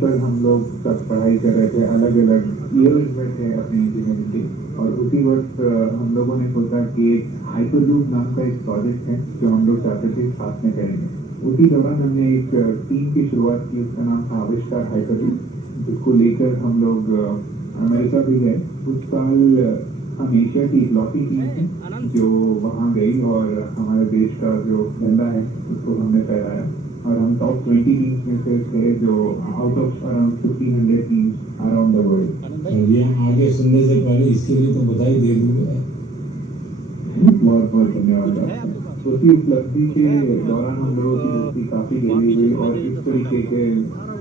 पर हम लोग सब पढ़ाई कर रहे थे, अलग अलग ईयर्स में थे अपने इंजीनियरिंग के, और उसी वक्त हम लोगों ने सोचा कि हाइपरलूप नाम का एक प्रोजेक्ट है जो हम लोग चाहते थे साथ में करेंगे। उसी दौरान हमने एक टीम की शुरुआत की, उसका नाम था आविष्कार हाइपरलूप, जिसको लेकर हम लोग अमेरिका भी गए। उस साल हम एशिया की इकलौती टीम थी जो वहाँ गई और हमारे देश का जो झंडा है उसको हमने फहराया, और हम टॉप 20 टीम्स में से थे जो out of around 1500 teams around the world. ये आगे सुनने से पहले इसके लिए तो बधाई दे दूंगा। बहुत बहुत धन्यवाद। उसी उपलब्धि के दौरान हम लोगों की दोस्ती काफी गहरी हुई और इस तरीके के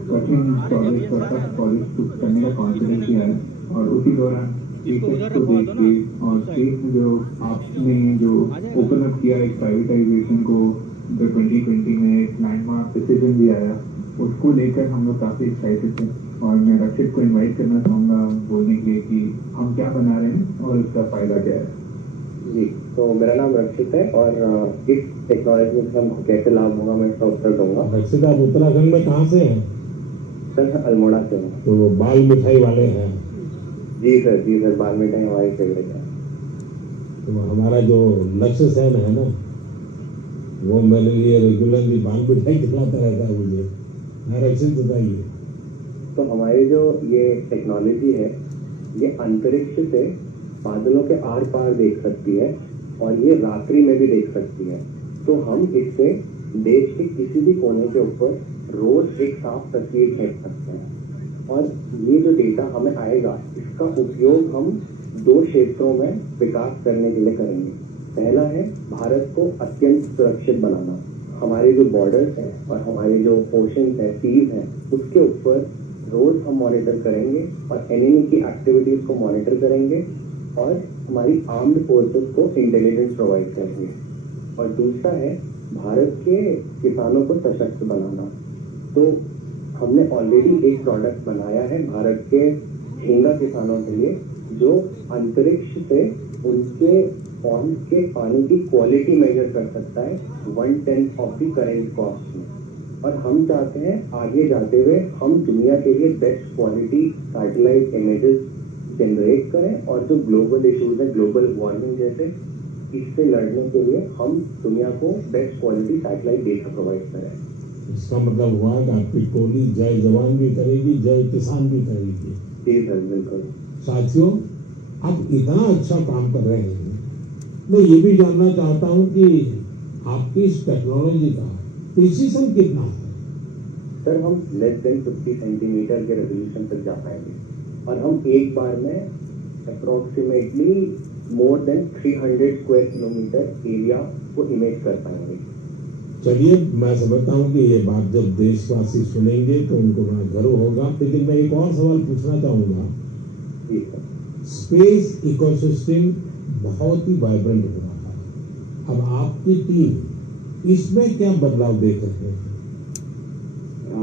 कठिन प्रोजेक्ट और सख्त प्रोजेक्ट करने का कॉन्फिडेंस भी आया। और उसी दौरान स्पेसएक्स को देख के और स्पेस में जो आपने जो ओपन अप किया एक प्राइवेटाइजेशन को, जो 2020 में एक लैंडमार्क डिसीजन भी आया, उसको लेकर हम लोग काफी एक्साइटेड थे। और मैं रक्षित को इनवाइट करना चाहूँगा बोलने के लिए कि हम क्या बना रहे हैं और इसका फायदा क्या है। जी, तो मेरा नाम रक्षित है और इस टेक्नोलॉजी से हमको कैसे लाभ होगा मैं इसका उत्तर दूंगा। रक्षित, आप उत्तराखंड में कहाँ से हैं? सर अल्मोड़ा से हूँ। तो बाल मिठाई वाले हैं? जी सर बाल मिठाई हमारी फेवरेट है। तो हमारा जो लक्ष्य सेन है ना, वो मेरे लिए रेगुलरली बाल मिठाई खिलाता रहता है मुझे। रक्षित बताइए। तो हमारी जो ये टेक्नोलॉजी है ये अंतरिक्ष से बादलों के आर पार देख सकती है और ये रात्रि में भी देख सकती है। तो हम इससे देश के किसी भी कोने के ऊपर रोज एक साफ तस्वीर खींच सकते हैं। और ये जो डेटा हमें आएगा इसका उपयोग हम 2 क्षेत्रों में विकास करने के लिए करेंगे। पहला है भारत को अत्यंत सुरक्षित बनाना। हमारे जो बॉर्डर्स हैं और हमारे जो ओशंस हैं, सीज हैं, उसके ऊपर रोज हम मॉनिटर करेंगे और एनिमी की एक्टिविटीज को मॉनिटर करेंगे और हमारी आर्म्ड फोर्सेस को इंटेलिजेंस प्रोवाइड करेंगे। और दूसरा है भारत के किसानों को सशक्त बनाना। तो हमने ऑलरेडी एक प्रोडक्ट बनाया है भारत के झींगा किसानों के लिए, जो अंतरिक्ष से उनके पॉन्ड के पानी की क्वालिटी मेजर कर सकता है 1/10 ऑफ द करेंट कॉस्ट में। और हम चाहते हैं आगे जाते हुए हम दुनिया के लिए best quality satellite images generate करें और जो ग्लोबल इश्यूज है, ग्लोबल वार्मिंग जैसे, इससे लड़ने के लिए हम दुनिया को best quality satellite data provide करें। इसका मतलब हुआ कि आपकी टोली जय जवान भी करेगी, जय किसान भी करेगी। जी सर, बिल्कुल। साथियों, आप इतना अच्छा काम कर रहे हैं, मैं ये भी जानना चाहता हूँ कि आपकी इस टेक्नोलॉजी का प्रिसीजन कितना है? सर हम लेस देन 50 सेंटीमीटर के रेजोल्यूशन तक जा पाएंगे और हम एक बार में approximately more than 300 square kilometre area को इमेज कर पाएंगे। चलिए, मैं समझता हूँ कि ये बात जब देशवासी सुनेंगे तो उनको बड़ा गर्व होगा। लेकिन मैं एक और सवाल पूछना चाहूँगा। जी सर। स्पेस इकोसिस्टम बहुत ही वाइब्रेंट हो रहा है। अब आपकी टीम इसमें क्या बदलाव देख रहे हैं?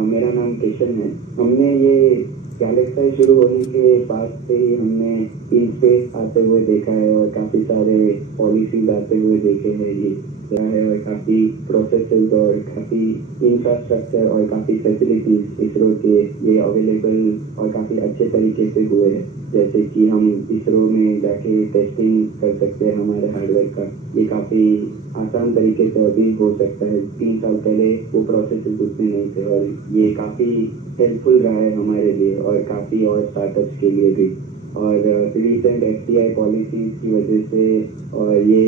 मेरा नाम किशन है। हमने ये गैलेक्सी शुरू होने के बाद से ही हमने इन स्पेस आते हुए देखा है और काफ़ी सारे पॉलिसीज आते हुए देखे हैं। ये क्या है और काफ़ी प्रोसेसेस और काफ़ी इंफ्रास्ट्रक्चर और काफ़ी फैसिलिटीज इसरो के ये अवेलेबल और काफ़ी अच्छे तरीके से हुए हैं। जैसे कि हम इसरो में जाके टेस्टिंग कर सकते हैं हमारे हार्डवेयर का। ये काफ़ी आसान तरीके से अभी हो सकता है। 3 साल पहले वो प्रोसेसेस उतने नहीं थे और ये काफ़ी हेल्पफुल रहा है हमारे लिए और काफ़ी और स्टार्टअप्स के लिए भी। और रिसेंट FDI पॉलिसीज की वजह से और ये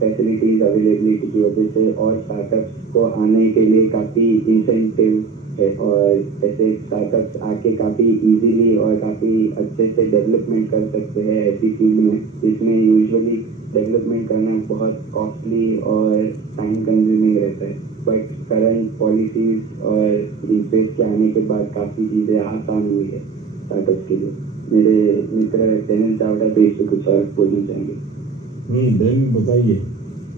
फैसिलिटीज अवेलेबिलिटी की वजह से और स्टार्टअप्स को आने के लिए काफ़ी इंसेंटिव है और ऐसे स्टार्टअप्स आके काफ़ी इजीली और काफ़ी अच्छे से डेवलपमेंट कर सकते हैं ऐसी फील्ड में जिसमें यूजुअली डेवलपमेंट करना बहुत कॉस्टली और टाइम कंज्यूमिंग रहता है। बट करंट पॉलिसीज और स्पेस के आने के बाद काफ़ी चीज़ें आसान हुई है स्टार्टअप्स के लिए। मेरे मित्र डेनियल चावड़ा तो इससे कुछ और बोलना चाहेंगे। बताइए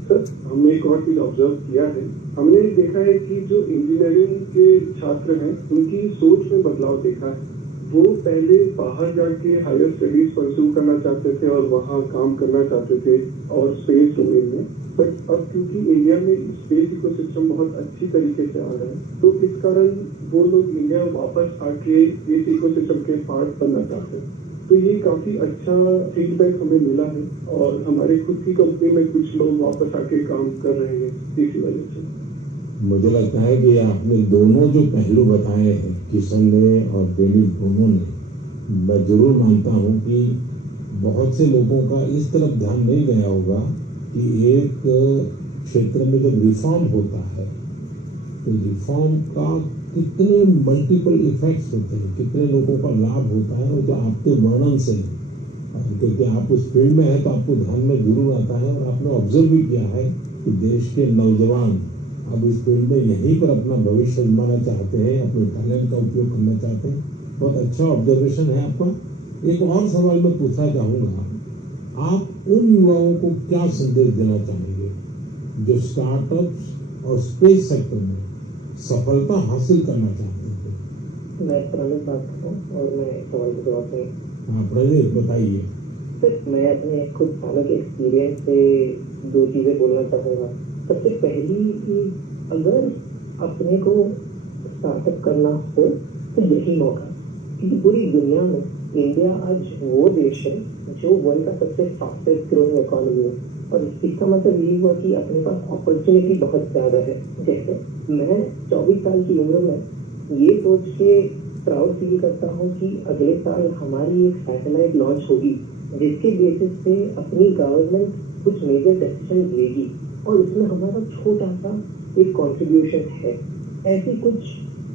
सर। हमने एक और चीज ऑब्जर्व किया है। हमने देखा है कि जो इंजीनियरिंग के छात्र हैं उनकी सोच में बदलाव देखा है। वो पहले बाहर जाके हायर स्टडीज परस्यू करना चाहते थे और वहाँ काम करना चाहते थे और स्पेस डोमेन में, बट अब क्योंकि इंडिया में स्पेस इकोसिस्टम बहुत अच्छी तरीके से आ रहा है, तो इस कारण वो लोग इंडिया वापस आके इस इकोसिस्टम के पार्ट बनना चाहते हैं। तो ये काफी अच्छा फीडबैक हमें मिला है और हमारे खुद की कंपनी में कुछ लोग वापस आके काम कर रहे हैं इसी वजह से। मुझे लगता है कि आपने दोनों जो पहलू बताए हैं, किशन ने और डेनिस दोनों ने, मैं जरूर मानता हूं कि बहुत से लोगों का इस तरफ ध्यान नहीं गया होगा कि एक क्षेत्र में जब रिफॉर्म होता है तो रिफॉर्म का कितने मल्टीपल इफेक्ट्स होते हैं, कितने लोगों का लाभ होता है, और जो आपके वर्णन से, क्योंकि आप उस फील्ड में हैं तो आपको ध्यान में जरूर आता है, और आपने ऑब्जर्व भी किया है कि देश के नौजवान अब इस फील्ड में यहीं पर अपना भविष्य बनाना चाहते हैं, अपने टैलेंट का उपयोग करना चाहते हैं। बहुत अच्छा ऑब्जर्वेशन है आपका। एक और सवाल मैं पूछना चाहूँगा, आप उन युवाओं को क्या संदेश देना चाहेंगे जो स्टार्टअप्स और स्पेस सेक्टर में सफलता हासिल करना चाहते हैं? मैं प्रणीत बात कर रहा हूँ और मैं सवाल के जवाब में। हाँ प्रणीत, बताइए। सर, मैं अपने कुछ सालों के एक्सपीरियंस से दो चीज़ें बोलना चाहूँगा। सबसे पहली कि अगर अपने को स्टार्टअप करना हो तो यही मौका, क्योंकि पूरी दुनिया में इंडिया आज वो देश है जो वर्ल्ड का सबसे फास्टेस्ट ग्रोइंग इकोनॉमी है, और इसका मतलब यही हुआ कि अपने पास अपॉर्चुनिटी बहुत ज़्यादा है। जैसे मैं 24 साल की उम्र में ये सोच के प्राउड फील करता हूँ कि अगले साल हमारी एक सैटेलाइट लॉन्च होगी जिसके बेसिस पे अपनी गवर्नमेंट कुछ मेजर डिसीजन लेगी और इसमें हमारा छोटा सा एक कंट्रीब्यूशन है। ऐसी कुछ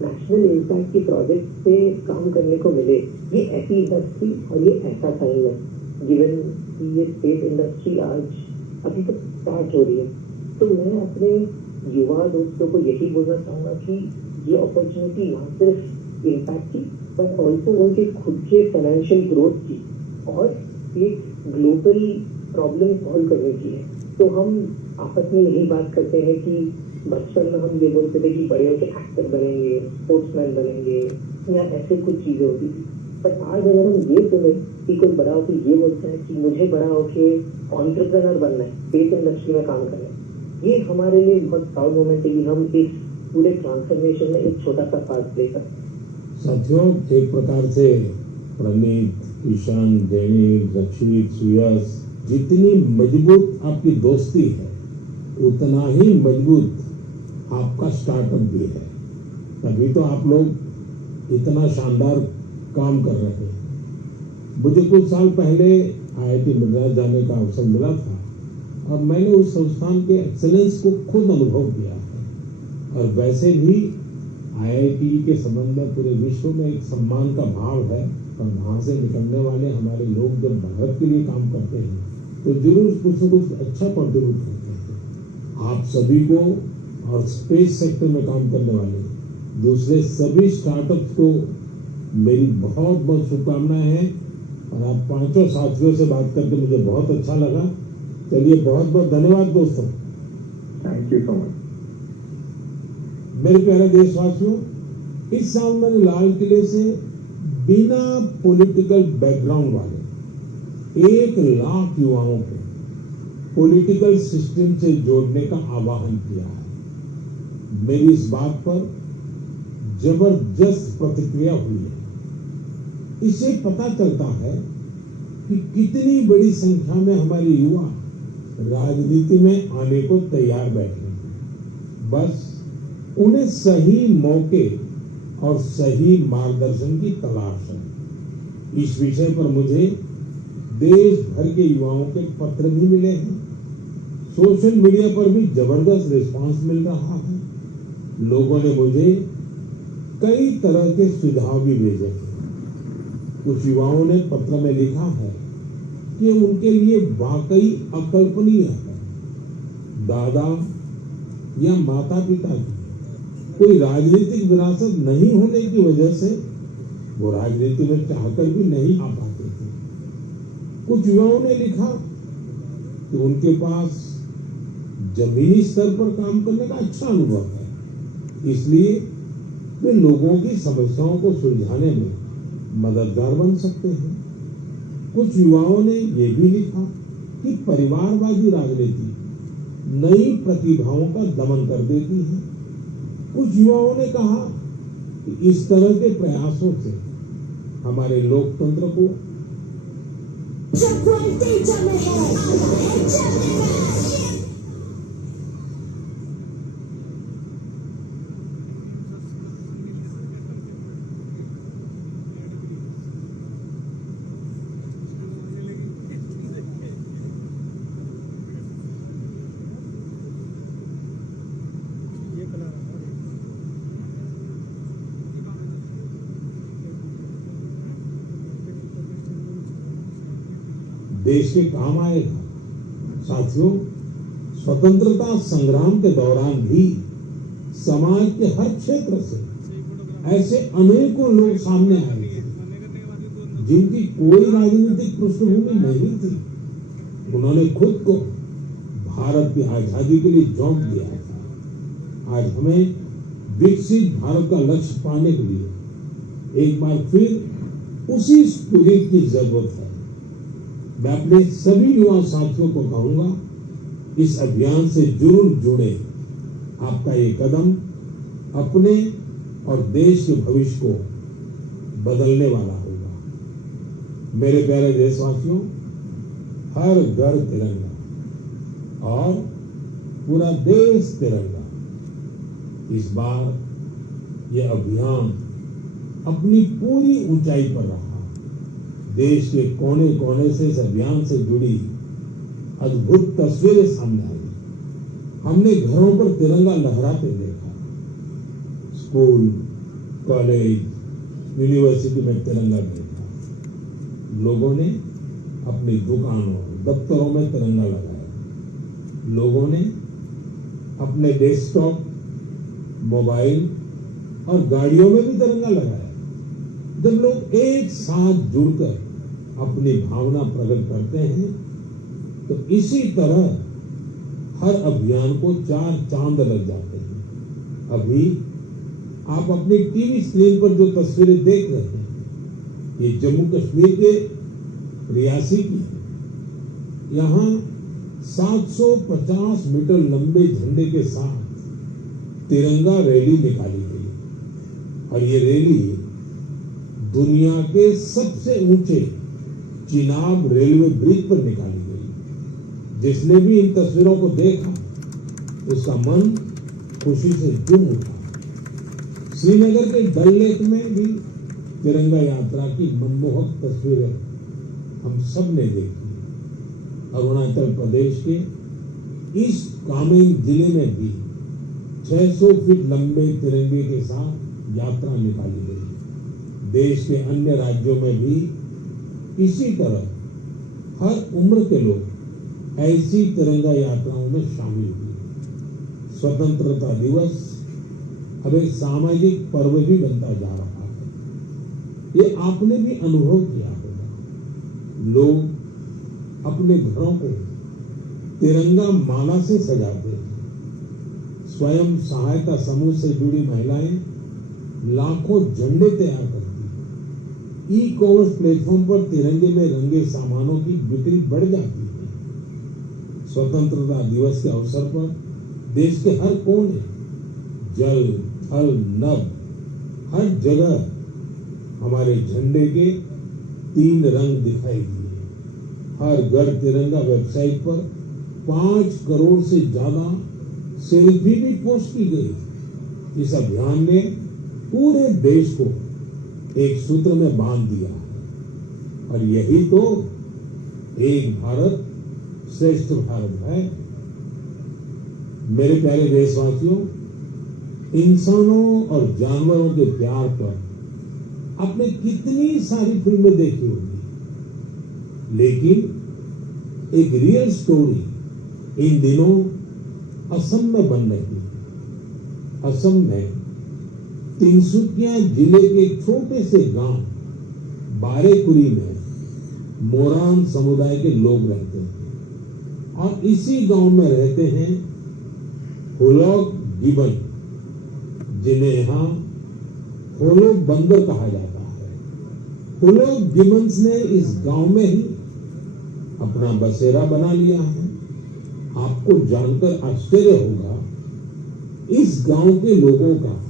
नेशनल इम्पैक्ट के प्रोजेक्ट पे काम करने को मिले, ये ऐसी इंडस्ट्री और ये ऐसा टाइम है, गिवन कि ये स्पेस इंडस्ट्री आज अभी तक स्टार्ट हो रही है। तो मैं अपने युवा दोस्तों को यही बोलना चाहूँगा कि ये अपॉर्चुनिटी ना सिर्फ इम्पैक्ट की बट ऑल्सो उनके खुद के फाइनेंशियल ग्रोथ की और एक ग्लोबल प्रॉब्लम सॉल्व करने की है। तो हम आपस में यही बात करते हैं कि बचपन में हम ये बोलते थे कि बड़े होकर एक्टर बनेंगे, स्पोर्ट्समैन बनेंगे, या ऐसे कुछ चीज़ें होती थी। बट आज अगर हम ये सुने कि कोई बड़ा होकर ये बोलता है कि मुझे बड़ा होकर एंटरप्रेन्योर बनना है, स्पेस इंडस्ट्री में काम करना है, ये हमारे लिए बहुत प्राउड मोमेंट है कि हम इस पूरे ट्रांसफॉर्मेशन में एक छोटा सा पार्ट प्ले करते हैं। साथियों, एक प्रकार से प्रणीत, किशन, डेनिस, रक्षित, सुयश, जितनी मजबूत आपकी दोस्ती है उतना ही मजबूत आपका स्टार्टअप भी है, तभी तो आप लोग इतना शानदार काम कर रहे हैं। मुझे कुछ साल पहले IIT मद्रास जाने का अवसर मिला था और मैंने उस संस्थान के एक्सेलेंस को खुद अनुभव किया है, और वैसे भी IIT के संबंध में पूरे विश्व में एक सम्मान का भाव है, और वहाँ से निकलने वाले हमारे लोग जब भारत के लिए काम करते हैं तो जरूर कुछ न कुछ अच्छा कंट्रीब्यूट करते हैं। आप सभी को और स्पेस सेक्टर में काम करने वाले दूसरे सभी स्टार्टअप्स को मेरी बहुत बहुत शुभकामनाएं हैं, और आप पांचों साथियों से बात करके मुझे बहुत अच्छा लगा। चलिए, बहुत बहुत धन्यवाद दोस्तों। Thank you so much. मेरे प्यारे देशवासियों, इस साल मैंने लाल किले से बिना पॉलिटिकल बैकग्राउंड वाले 1 लाख युवाओं को पॉलिटिकल सिस्टम से जोड़ने का आह्वान किया है। मेरी इस बात पर जबरदस्त प्रतिक्रिया हुई है। इससे पता चलता है कि कितनी बड़ी संख्या में हमारे युवा राजनीति में आने को तैयार बैठे हैं। बस उन्हें सही मौके और सही मार्गदर्शन की तलाश है। इस विषय पर मुझे देश भर के युवाओं के पत्र भी मिले हैं, सोशल मीडिया पर भी जबरदस्त रिस्पांस मिल रहा है। लोगों ने मुझे कई तरह के सुझाव भी भेजे हैं। कुछ युवाओं ने पत्र में लिखा है कि उनके लिए वाकई अकल्पनीय है दादा या माता पिता की कोई राजनीतिक विरासत नहीं होने की वजह से वो राजनीति में चाहकर भी नहीं आ पाते थे। कुछ युवाओं ने लिखा कि उनके पास जमीनी स्तर पर काम करने का अच्छा अनुभव है, इसलिए वे लोगों की समस्याओं को सुलझाने में मददगार बन सकते हैं। कुछ युवाओं ने ये भी लिखा कि परिवारवादी राजनीति नई प्रतिभाओं का दमन कर देती है। कुछ युवाओं ने कहा कि इस तरह के प्रयासों से हमारे लोकतंत्र को देश के काम आएगा। साथियों, स्वतंत्रता संग्राम के दौरान भी समाज के हर क्षेत्र से ऐसे अनेकों लोग सामने आए थे जिनकी कोई राजनीतिक पृष्ठभूमि नहीं थी। उन्होंने खुद को भारत की आजादी के लिए झोंक दिया था। आज हमें विकसित भारत का लक्ष्य पाने के लिए एक बार फिर उसी स्पिरिट की जरूरत है। मैं अपने सभी युवा साथियों को कहूंगा, इस अभियान से जरूर जुड़े। आपका ये कदम अपने और देश के भविष्य को बदलने वाला होगा। मेरे प्यारे देशवासियों, हर घर तिरंगा और पूरा देश तिरंगा। इस बार यह अभियान अपनी पूरी ऊंचाई पर रहा। देश के कोने कोने से इस अभियान से जुड़ी अद्भुत तस्वीरें सामने आई। हमने घरों पर तिरंगा लहराते देखा। स्कूल, कॉलेज, यूनिवर्सिटी में तिरंगा देखा। लोगों ने अपनी दुकानों, दफ्तरों में तिरंगा लगाया। लोगों ने अपने डेस्कटॉप, मोबाइल और गाड़ियों में भी तिरंगा लगाया। जब लोग एक साथ जुड़कर अपनी भावना प्रकट करते हैं तो इसी तरह हर अभियान को 4 चांद लग जाते हैं। अभी आप अपनी टीवी स्क्रीन पर जो तस्वीरें देख रहे हैं, ये जम्मू कश्मीर के रियासी की है। यहाँ 750 मीटर लंबे झंडे के साथ तिरंगा रैली निकाली गई और ये रैली दुनिया के सबसे ऊंचे चिनाब रेलवे ब्रिज पर निकाली गई। जिसने भी इन तस्वीरों को देखा उसका मन खुशी से झूम उठा। श्रीनगर के डल लेक में भी तिरंगा यात्रा की मनमोहक तस्वीरें हम सब ने देखी। अरुणाचल प्रदेश के ईस्ट कामेंग जिले में भी 600 फीट लंबे तिरंगे के साथ यात्रा निकाली गई। देश के अन्य राज्यों में भी इसी तरह हर उम्र के लोग ऐसी तिरंगा यात्राओं में शामिल हुए। स्वतंत्रता दिवस अब एक सामाजिक पर्व भी बनता जा रहा है। ये आपने भी अनुभव किया होगा। लोग अपने घरों को तिरंगा माला से सजाते हैं। स्वयं सहायता समूह से जुड़ी महिलाएं लाखों झंडे तैयार करती हैं। ई कॉमर्स प्लेटफॉर्म पर तिरंगे में रंगे सामानों की बिक्री बढ़ जाती है। स्वतंत्रता दिवस के अवसर पर देश के हर कोने, जल, थल, नभ, हर जगह हमारे झंडे के 3 रंग दिखाई दिए। हर घर तिरंगा वेबसाइट पर 5 करोड़ से ज्यादा सेल्फी भी पोस्ट की गई। इस अभियान ने पूरे देश को एक सूत्र में बांध दिया और यही तो एक भारत श्रेष्ठ भारत है। मेरे प्यारे देशवासियों, इंसानों और जानवरों के प्यार पर आपने कितनी सारी फिल्में देखी होगी, लेकिन एक रियल स्टोरी इन दिनों असम में बन रही है। असम में तिनसुकिया जिले के छोटे से गांव बारेकुरी में मोरान समुदाय के लोग रहते हैं और इसी गांव में रहते हैं होलोग गिबन, जिन्हें यहाँ होलो बंदर कहा जाता है। पुलोव गिबन्स ने इस गांव में ही अपना बसेरा बना लिया है। आपको जानकर आश्चर्य होगा, इस गांव के लोगों का